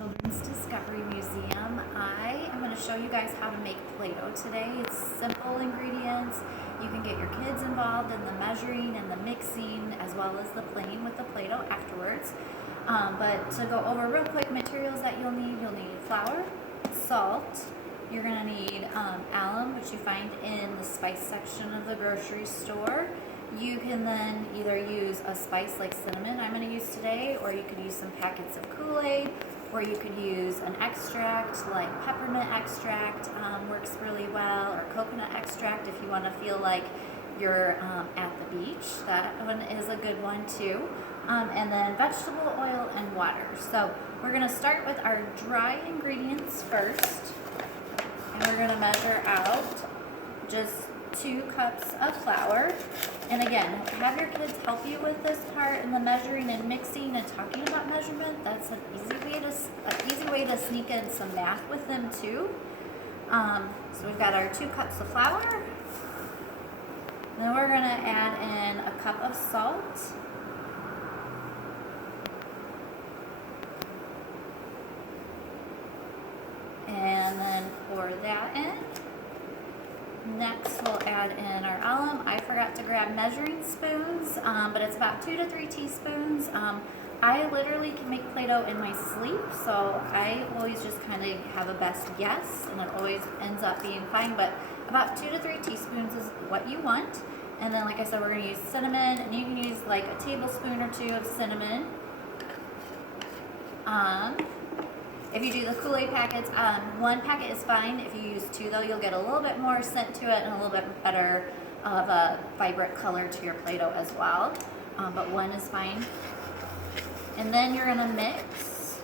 Children's Discovery Museum. I am going to show you guys how to make Play-Doh today. It's simple ingredients. You can get your kids involved in the measuring and the mixing as well as the playing with the Play-Doh afterwards. But to go over real quick materials that you'll need flour, salt, you're going to need alum, which you find in the spice section of the grocery store. You can then either use a spice like cinnamon I'm going to use today, or you could use some packets of Kool-Aid, or you could use an extract like peppermint extract, works really well, or coconut extract if you want to feel like you're at the beach. That one is a good one too. And then vegetable oil and water. So we're going to start with our dry ingredients first, and we're going to measure out just 2 cups of flour. And again, have your kids help you with this part in the measuring and mixing and talking about measurement. That's an easy way to sneak in some math with them too. So we've got our 2 cups of flour. Then we're going to add in a cup of salt. And then pour that in. Next, we'll add in our alum. I forgot to grab measuring spoons, but it's about 2 to 3 teaspoons. I literally can make Play-Doh in my sleep, so I always just kind of have a best guess, and it always ends up being fine, but about 2 to 3 teaspoons is what you want. And then, like I said, we're going to use cinnamon, and you can use like a tablespoon or 2 of cinnamon. If you do the Kool-Aid packets, 1 packet is fine. If you use 2 though, you'll get a little bit more scent to it and a little bit better of a vibrant color to your Play-Doh as well. But 1 is fine. And then you're gonna mix.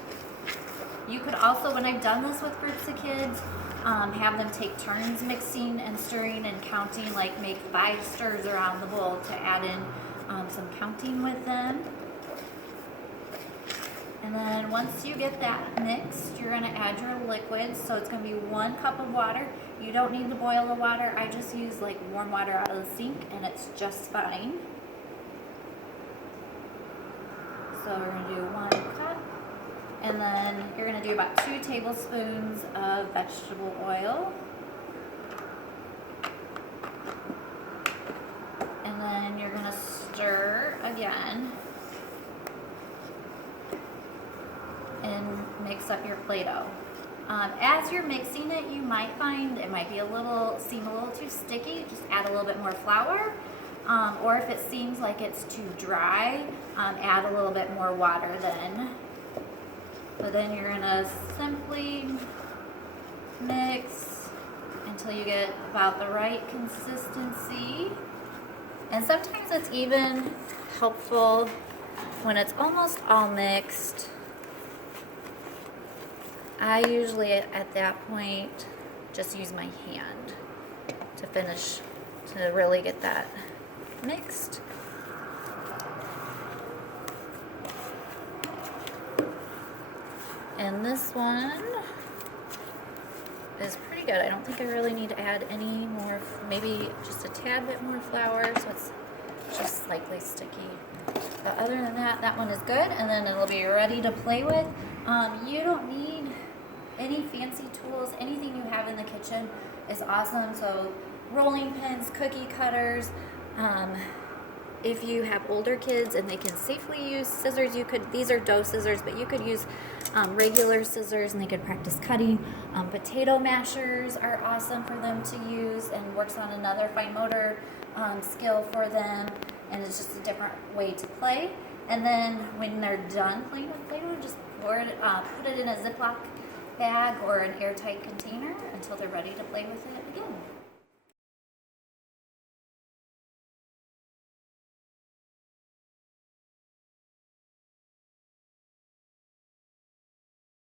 You could also, when I've done this with groups of kids, have them take turns mixing and stirring and counting, like make 5 stirs around the bowl to add in some counting with them. And then once you get that mixed, you're going to add your liquids. So it's going to be 1 cup of water. You don't need to boil the water. I just use like warm water out of the sink, and it's just fine. So we're going to do 1 cup. And then you're going to do about 2 tablespoons of vegetable oil. And then you're going to stir again and mix up your Play-Doh. As you're mixing it, you might find it might be seem a little too sticky. Just add a little bit more flour, or if it seems like it's too dry, add a little bit more water then. But then you're gonna simply mix until you get about the right consistency. And sometimes it's even helpful when it's almost all mixed. I usually at that point just use my hand to finish, to really get that mixed. And this one is pretty good. I don't think I really need to add any more, maybe just a tad bit more flour, so it's just slightly sticky. But other than that, that one is good, and then it'll be ready to play with. You don't need any fancy tools. Anything you have in the kitchen is awesome. So rolling pins, cookie cutters. If you have older kids and they can safely use scissors, these are dough scissors, but you could use regular scissors and they could practice cutting. Potato mashers are awesome for them to use and works on another fine motor skill for them, and it's just a different way to play. And then when they're done playing with Play-Doh, just put it in a Ziploc bag or an airtight container until they're ready to play with it again.